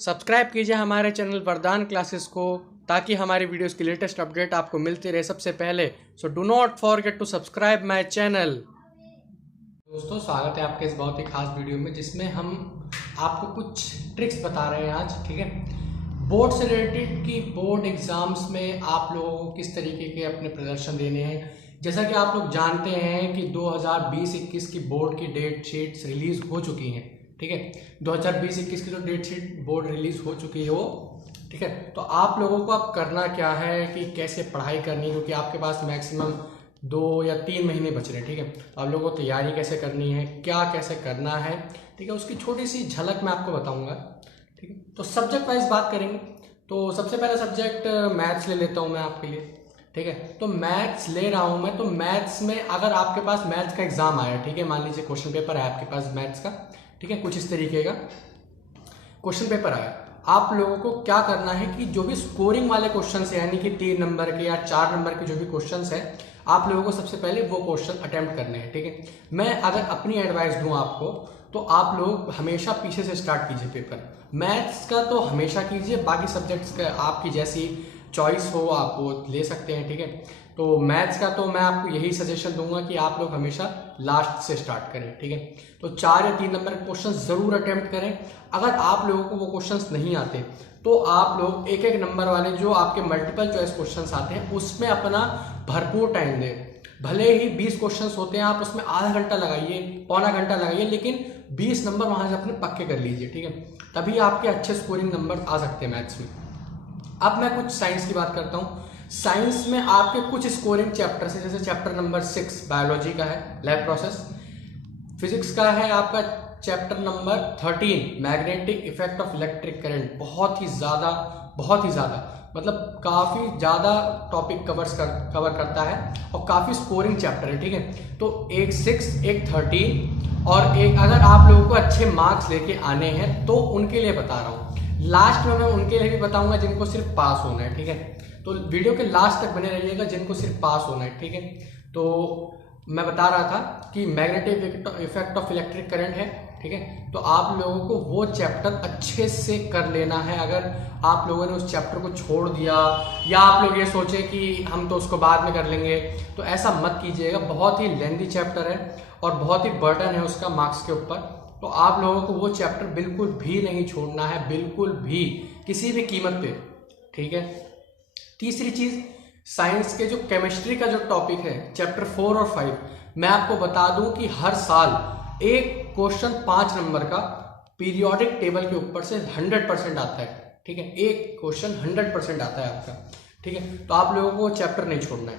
Subscribe कीजिए हमारे channel वरदान क्लासेस को ताकि हमारी वीडियोस की लेटेस्ट अपडेट आपको मिलती रहे सबसे पहले। So do not forget to subscribe my channel. दोस्तों, स्वागत है आपके इस बहुत ही खास वीडियो में जिसमें हम आपको कुछ ट्रिक्स बता रहे हैं आज। ठीक है, बोर्ड से रिलेटेड कि बोर्ड एग्जाम्स में आप लोगों को किस तरीके के अपने प्रदर्शन देने हैं। जैसा कि आप लोग जानते हैं कि 2020-21 की बोर्ड की डेट शीट्स रिलीज हो चुकी हैं। ठीक है, 2020-21 की जो डेट शीट बोर्ड रिलीज हो चुकी है वो। ठीक है, तो आप लोगों को अब करना क्या है कि कैसे पढ़ाई करनी है, क्योंकि आपके पास मैक्सिमम 2 या 3 महीने बच रहे हैं। ठीक है, तो आप लोगों को तैयारी कैसे करनी है, क्या कैसे करना है, ठीक है, उसकी छोटी सी झलक मैं आपको बताऊंगा। ठीक है, तो सब्जेक्ट वाइज बात करेंगे। तो सबसे पहला सब्जेक्ट मैथ्स ले लेता हूँ मैं आपके लिए। ठीक है, तो मैथ्स ले रहा हूँ मैं। तो मैथ्स में अगर आपके पास मैथ्स का एग्जाम आया, ठीक है, मान लीजिए क्वेश्चन पेपर है आपके पास मैथ्स का, ठीक है, कुछ इस तरीके का क्वेश्चन पेपर आया, आप लोगों को क्या करना है कि जो भी स्कोरिंग वाले क्वेश्चन है, यानी कि 3 नंबर के या 4 नंबर के जो भी क्वेश्चन है, आप लोगों को सबसे पहले वो क्वेश्चन अटेम्प्ट करने हैं। ठीक है, मैं अगर अपनी एडवाइस दूं आपको, तो आप लोग हमेशा पीछे से स्टार्ट कीजिए पेपर। मैथ्स का तो हमेशा कीजिए, बाकी सब्जेक्ट्स का आपकी जैसी चॉइस हो आप वो ले सकते हैं। ठीक है, तो मैथ्स का तो मैं आपको यही सजेशन दूंगा कि आप लोग हमेशा लास्ट से स्टार्ट करें। ठीक है, तो 4 या 3 नंबर के क्वेश्चन जरूर अटेम्प्ट करें। अगर आप लोगों को वो क्वेश्चंस नहीं आते तो आप लोग एक एक नंबर वाले जो आपके मल्टीपल चॉइस क्वेश्चंस आते हैं उसमें अपना भरपूर टाइम दें। भले ही 20 क्वेश्चंस होते हैं, आप उसमें आधा घंटा लगाइए, पौना घंटा लगाइए, लेकिन 20 नंबर वहां से अपने पक्के कर लीजिए। ठीक है, तभी आपके अच्छे स्कोरिंग नंबर आ सकते हैं मैथ्स में। अब मैं कुछ साइंस की बात करता हूँ। साइंस में आपके कुछ स्कोरिंग चैप्टर है, जैसे चैप्टर नंबर 6 बायोलॉजी का है, लैब प्रोसेस। फिजिक्स का है आपका chapter number 13 magnetic effect of electric current. बहुत ही ज्यादा मतलब काफी ज्यादा टॉपिक कवर करता है और काफी स्कोरिंग चैप्टर है। ठीक है, तो एक 6, एक 13 और एक, अगर आप लोगों को अच्छे मार्क्स लेके आने हैं तो उनके लिए बता रहा हूँ। लास्ट में मैं उनके लिए भी बताऊंगा जिनको सिर्फ पास होना है। ठीक है, तो वीडियो के लास्ट तक बने रहिएगा जिनको सिर्फ पास होना है। ठीक है, तो मैं बता रहा था कि magnetic effect of electric current है। ठीक है, तो आप लोगों को वो चैप्टर अच्छे से कर लेना है। अगर आप लोगों ने उस चैप्टर को छोड़ दिया या आप लोग ये सोचे कि हम तो उसको बाद में कर लेंगे, तो ऐसा मत कीजिएगा। बहुत ही लेंथी चैप्टर है और बहुत ही बर्डन है उसका मार्क्स के ऊपर। तो आप लोगों को वो चैप्टर बिल्कुल भी नहीं छोड़ना है, बिल्कुल भी, किसी भी कीमत पे। ठीक है, तीसरी चीज, साइंस के जो केमिस्ट्री का जो टॉपिक है चैप्टर 4 और 5, मैं आपको बता दूं कि हर साल एक क्वेश्चन 5 नंबर का पीरियोडिक टेबल के ऊपर से 100% आता है। ठीक है, एक क्वेश्चन 100% आता है आपका। ठीक है, तो आप लोगों को चैप्टर नहीं छोड़ना है।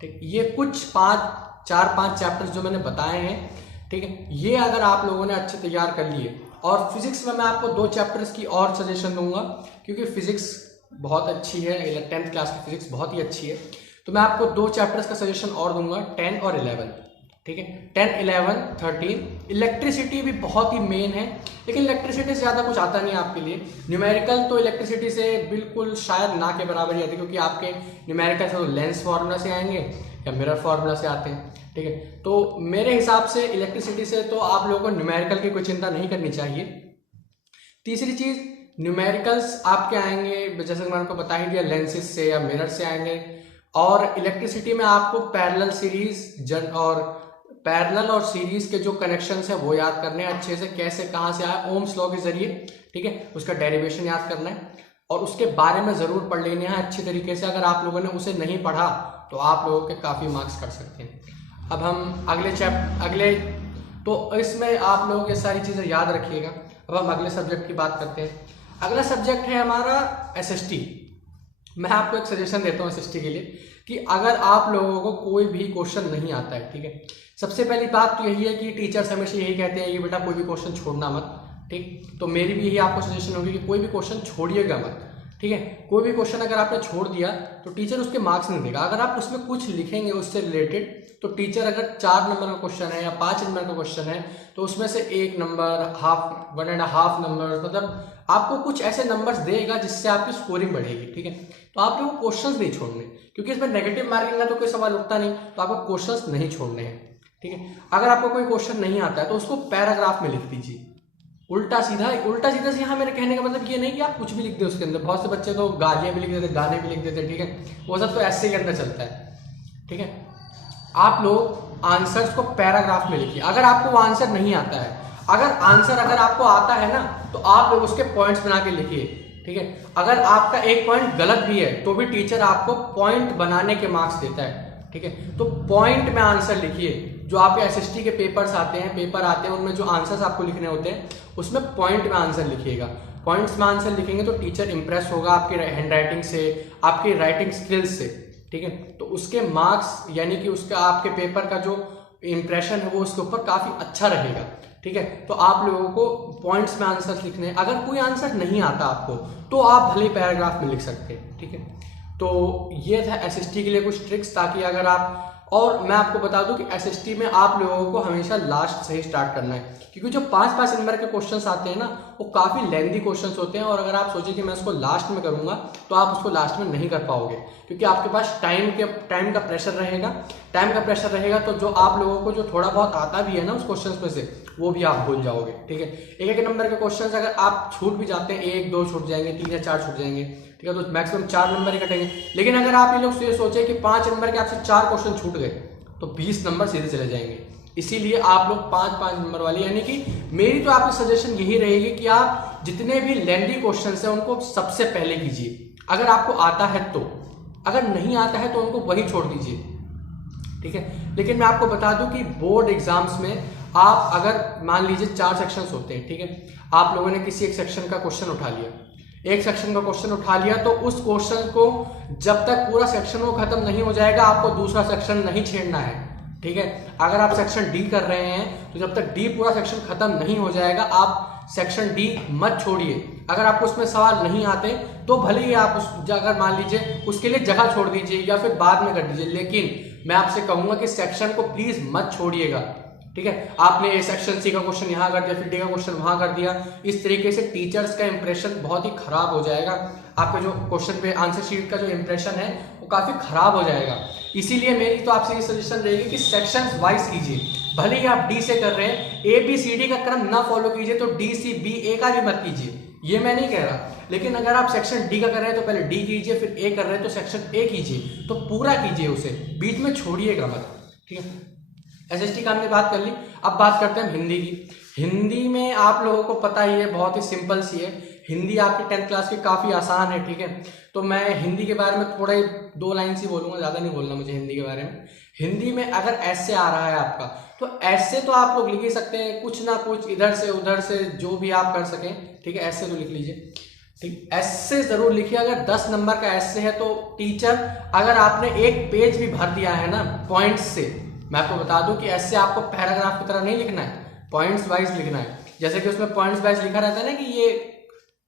ठीक, ये कुछ 4-5 चैप्टर्स जो मैंने बताए हैं, ठीक है, ये अगर आप लोगों ने अच्छे तैयार कर लिए। और फिजिक्स में मैं आपको 2 चैप्टर्स की और सजेशन दूंगा, क्योंकि फिजिक्स बहुत अच्छी है, 10th क्लास की फिजिक्स बहुत ही अच्छी है। तो मैं आपको 2 चैप्टर्स का सजेशन और दूंगा, 10 और 11। ठीक है, 10, 11, 13। इलेक्ट्रिसिटी भी बहुत ही मेन है, लेकिन इलेक्ट्रिसिटी से ज़्यादा कुछ आता नहीं आपके लिए। न्यूमेरिकल तो इलेक्ट्रिसिटी से बिल्कुल शायद ना के बराबर ही आती है, क्योंकि आपके न्यूमेरिकल से तो लेंस फार्मूला से आएंगे या मिरर फार्मूला से आते हैं। ठीक है, तो मेरे हिसाब से इलेक्ट्रिसिटी से तो आप लोगों को न्यूमेरिकल की कोई चिंता नहीं करनी चाहिए। तीसरी चीज, न्यूमेरिकल्स आपके आएंगे जैसे मैंने आपको बता ही दिया, लेंसेज से या मिरर से आएंगे। और इलेक्ट्रिसिटी में आपको पैरेलल और सीरीज के जो कनेक्शंस है वो याद करने हैं अच्छे से, कैसे कहाँ से आया, ओम्स लॉ के जरिए। ठीक है, उसका डेरिवेशन याद करना है और उसके बारे में जरूर पढ़ लेने हैं अच्छी तरीके से। अगर आप लोगों ने उसे नहीं पढ़ा तो आप लोगों के काफी मार्क्स कट सकते हैं। अब हम अगले तो इसमें आप लोग ये सारी चीजें याद रखिएगा। अब हम अगले सब्जेक्ट की बात करते हैं। अगला सब्जेक्ट है हमारा एसएसटी। मैं आपको एक सजेशन देता हूँ एसएसटी के लिए कि अगर आप लोगों को कोई भी क्वेश्चन नहीं आता है, ठीक है, सबसे पहली बात तो यही है कि टीचर्स हमेशा यही कहते हैं कि बेटा कोई भी क्वेश्चन छोड़ना मत। ठीक, तो मेरी भी यही आपको सजेशन होगी कि कोई भी क्वेश्चन छोड़िएगा मत। ठीक है, कोई भी क्वेश्चन अगर आपने छोड़ दिया तो टीचर उसके मार्क्स नहीं देगा। अगर आप उसमें कुछ लिखेंगे उससे रिलेटेड, तो टीचर अगर 4 नंबर का क्वेश्चन है या 5 नंबर का क्वेश्चन है तो उसमें से 1 नंबर, 1.5 नंबर, मतलब आपको कुछ ऐसे नंबर्स देगा जिससे आपकी स्कोरिंग बढ़ेगी। ठीक है, तो आप लोगों को क्वेश्चंस नहीं छोड़ने, क्योंकि इसमें नेगेटिव मार्किंग का तो कोई सवाल उठता नहीं, तो आपको क्वेश्चंस नहीं छोड़ने हैं। ठीक है, अगर आपको कोई क्वेश्चन नहीं आता है तो उसको पैराग्राफ में लिख दीजिए, उल्टा सीधा से यहाँ मेरे कहने का मतलब ये नहीं कि आप कुछ भी लिख दे उसके अंदर। बहुत से बच्चे तो गालियाँ भी लिख देते, गाने भी लिख देते, ठीक है, वो सब तो ऐसे के अंदर चलता है, ठीक है। आप लोग आंसर्स को पैराग्राफ में लिखिए। अगर आपको वो आंसर नहीं आता है, अगर आपको आता है ना, तो आप लोग उसके पॉइंट्स बना के लिखिए, ठीक है। अगर आपका एक पॉइंट गलत भी है तो भी टीचर आपको पॉइंट बनाने के मार्क्स देता है, ठीक है। तो पॉइंट में आंसर लिखिए। जो आपके एसएसटी के पेपर आते हैं उनमें जो आंसर्स आपको लिखने होते हैं उसमें पॉइंट में आंसर लिखिएगा। पॉइंट्स में आंसर लिखेंगे तो टीचर इंप्रेस होगा आपकी हैंड राइटिंग से, आपकी राइटिंग स्किल्स से, ठीक है। तो उसके मार्क्स यानी कि उसका आपके पेपर का जो इंप्रेशन है वो उसके ऊपर काफी अच्छा रहेगा, ठीक है। तो आप लोगों को पॉइंट्स में आंसर्स लिखने हैं। अगर कोई आंसर नहीं आता आपको तो आप भले पैराग्राफ में लिख सकते हैं, ठीक है। तो ये था एसएसटी के लिए कुछ ट्रिक्स, ताकि अगर आप, और मैं आपको बता दूं कि एसएसटी में आप लोगों को हमेशा लास्ट से ही स्टार्ट करना है, क्योंकि जो 5-5 नंबर के क्वेश्चंस आते हैं ना वो काफी लेंथी क्वेश्चंस होते हैं, और अगर आप सोचें कि मैं इसको लास्ट में करूंगा तो आप उसको लास्ट में नहीं कर पाओगे, क्योंकि आपके पास टाइम का प्रेशर रहेगा। तो जो आप लोगों को जो थोड़ा बहुत आता भी है ना उस क्वेश्चन में से, वो भी आप भूल जाओगे, ठीक है। एक नंबर के क्वेश्चन अगर आप छूट भी जाते हैं, 1-2 छूट जाएंगे, 3 या 4 छूट जाएंगे, ठीक है, तो मैक्सिमम 4 नंबर ही कटेंगे। लेकिन अगर आप ये लोग ये सोचे कि 5 नंबर के आपसे 4 क्वेश्चन छूट गए तो 20 नंबर सीधे चले जाएंगे। इसीलिए आप लोग 5-5 नंबर वाले, यानी कि मेरी तो आपकी सजेशन यही रहेगी कि आप जितने भी लेंथी क्वेश्चन हैं उनको सबसे पहले कीजिए, अगर आपको आता है तो। अगर नहीं आता है तो उनको वही छोड़ दीजिए, ठीक है। लेकिन मैं आपको बता दूं कि बोर्ड एग्जाम्स में आप अगर मान लीजिए 4 सेक्शंस होते हैं, ठीक है, आप लोगों ने किसी एक सेक्शन का क्वेश्चन उठा लिया, तो उस क्वेश्चन को जब तक पूरा सेक्शन वो खत्म नहीं हो जाएगा आपको दूसरा सेक्शन नहीं छेड़ना है, ठीक है। अगर आप सेक्शन डी कर रहे हैं तो जब तक डी पूरा सेक्शन खत्म नहीं हो जाएगा आप सेक्शन डी मत छोड़िए। अगर आपको उसमें सवाल नहीं आते तो भले ही आप अगर मान लीजिए उसके लिए जगह छोड़ दीजिए या फिर बाद में कर दीजिए, लेकिन मैं आपसे कहूंगा कि सेक्शन को प्लीज मत छोड़िएगा, ठीक है। आपने सेक्शन सी का क्वेश्चन यहाँ कर दिया, फिर डी का क्वेश्चन वहां कर दिया, इस तरीके से टीचर्स का इंप्रेशन बहुत ही खराब हो जाएगा। आपके जो क्वेश्चन पे आंसर शीट का जो इंप्रेशन है वो काफी खराब हो जाएगा। इसीलिए मेरी तो आपसे ये सजेशन रहेगी कि सेक्शन वाइज कीजिए। भले ही आप डी से कर रहे हैं, ABCD का क्रम ना फॉलो कीजिए तो DCBA का भी मत कीजिए, ये मैं नहीं कह रहा। लेकिन अगर आप सेक्शन डी का कर रहे हैं तो पहले डी कीजिए, फिर ए कर रहे हैं तो सेक्शन ए कीजिए, तो पूरा कीजिए, उसे बीच में छोड़िएगा मत, ठीक है। एसएसटी का हमने बात कर ली, अब बात करते हैं हिंदी की। हिंदी में आप लोगों को पता ही है, बहुत ही सिंपल सी है हिंदी, आपकी 10th क्लास की काफी आसान है, ठीक है। तो मैं हिंदी के बारे में थोड़ा ही 2 लाइन ही बोलूंगा, ज्यादा नहीं बोलना मुझे हिंदी के बारे में। हिंदी में अगर ऐसे आ रहा है आपका तो ऐसे तो आप लोग लिख ही सकते हैं, कुछ ना कुछ इधर से उधर से जो भी आप कर सकें, ठीक है। ऐसे तो लिख लीजिए, ठीक, ऐसे जरूर लिखिए। अगर 10 नंबर का ऐसे है तो टीचर, अगर आपने एक पेज भी भर दिया है ना पॉइंट्स से, मैं आपको बता दूं कि ऐसे आपको पैराग्राफ की तरह नहीं लिखना है, पॉइंट्स वाइज लिखना है। जैसे कि उसमें पॉइंट्स वाइज लिखा रहता है ना कि ये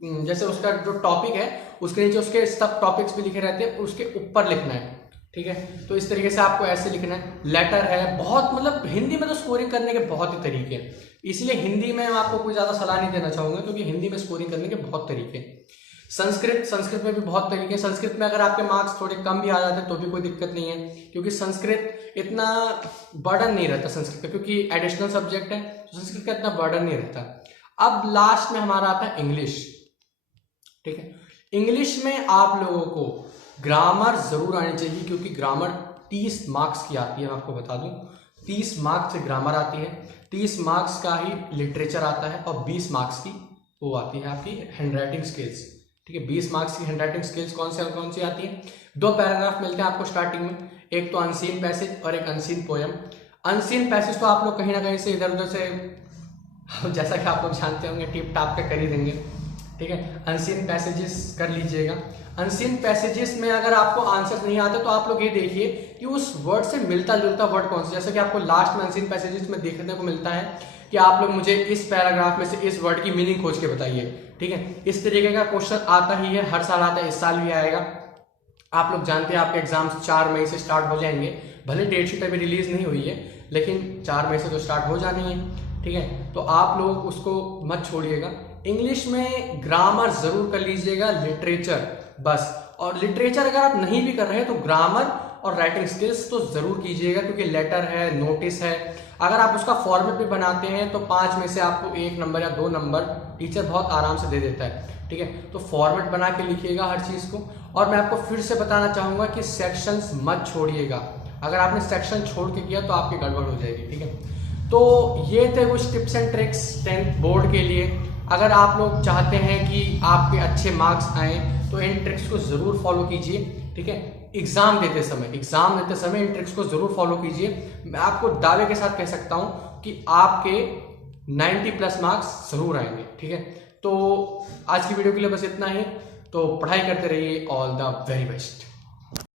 जैसे उसका जो टॉपिक है उसके नीचे उसके सब टॉपिक्स भी लिखे रहते हैं, उसके ऊपर लिखना है, ठीक है। तो इस तरीके से आपको ऐसे लिखना है। लेटर है, बहुत मतलब हिंदी में तो स्कोरिंग करने के बहुत ही तरीके हैं, इसलिए हिंदी में मैं आपको कोई ज्यादा सलाह नहीं देना चाहूंगा, क्योंकि हिंदी में स्कोरिंग करने के बहुत तरीके हैं। संस्कृत में भी बहुत तरीके हैं। संस्कृत में अगर आपके मार्क्स थोड़े कम भी आ जाते हैं तो भी कोई दिक्कत नहीं है, क्योंकि संस्कृत इतना बर्डन नहीं रहता संस्कृत का, क्योंकि एडिशनल सब्जेक्ट है तो संस्कृत का इतना बर्डन नहीं रहता। अब लास्ट में हमारा आता है इंग्लिश, ठीक है। इंग्लिश में आप लोगों को ग्रामर जरूर आनी चाहिए, क्योंकि ग्रामर 30 मार्क्स की आती है। मैं आपको बता दूं 30 मार्क्स से ग्रामर आती है, 30 मार्क्स का ही लिटरेचर आता है, और 20 मार्क्स की वो आती है आपकी हैंड राइटिंग स्किल्स, ठीक है। 20 मार्क्स की हैंड राइटिंग स्किल्स कौन सी आती है? 2 पैराग्राफ मिलते हैं आपको स्टार्टिंग में, एक तो अनसीन पैसेज और एक अनसीन पोयम। अनसीन पैसेज तो आप लोग कहीं ना कहीं से इधर उधर से जैसा कि आप लोग जानते होंगे टिप टाप के कर ही देंगे, ठीक है। अनसीन पैसेजेस कर लीजिएगा। अनसीन पैसेजेस में अगर आपको आंसर नहीं आते तो आप लोग ये देखिए कि उस वर्ड से मिलता जुलता वर्ड कौन सा, जैसे कि आपको लास्ट में अनसीन पैसेजेस में देखने को मिलता है कि आप लोग मुझे इस पैराग्राफ में से इस वर्ड की मीनिंग खोज के बताइए, ठीक है। इस तरीके का क्वेश्चन आता ही है, हर साल आता है, इस साल भी आएगा। आप लोग जानते हैं आपके एग्जाम्स 4 मई से स्टार्ट हो जाएंगे, भले डेट शीट अभी रिलीज नहीं हुई है, लेकिन 4 मई से तो स्टार्ट हो जानी है, ठीक है। तो आप लोग उसको मत छोड़िएगा। इंग्लिश में ग्रामर जरूर कर लीजिएगा, लिटरेचर बस। और लिटरेचर अगर आप नहीं भी कर रहे हैं तो ग्रामर और राइटिंग स्किल्स तो ज़रूर कीजिएगा, क्योंकि लेटर है, नोटिस है, अगर आप उसका फॉर्मेट भी बनाते हैं तो 5 में से आपको 1 नंबर या 2 नंबर टीचर बहुत आराम से दे देता है। ठीक है, तो फॉर्मेट बना के लिखिएगा हर चीज़ को। और मैं आपको फिर से बताना चाहूँगा कि सेक्शंस मत छोड़िएगा, अगर आपने सेक्शन छोड़ के किया तो आपकी गड़बड़ हो जाएगी। ठीक है, तो ये थे कुछ tips and tricks 10th board के लिए। अगर आप लोग चाहते हैं कि आपके अच्छे मार्क्स आएँ तो इन ट्रिक्स को ज़रूर फॉलो कीजिए। ठीक है, एग्ज़ाम देते समय इन ट्रिक्स को ज़रूर फॉलो कीजिए। मैं आपको दावे के साथ कह सकता हूँ कि आपके 90+ मार्क्स ज़रूर आएंगे। ठीक है, तो आज की वीडियो के लिए बस इतना ही। तो पढ़ाई करते रहिए। All the very best.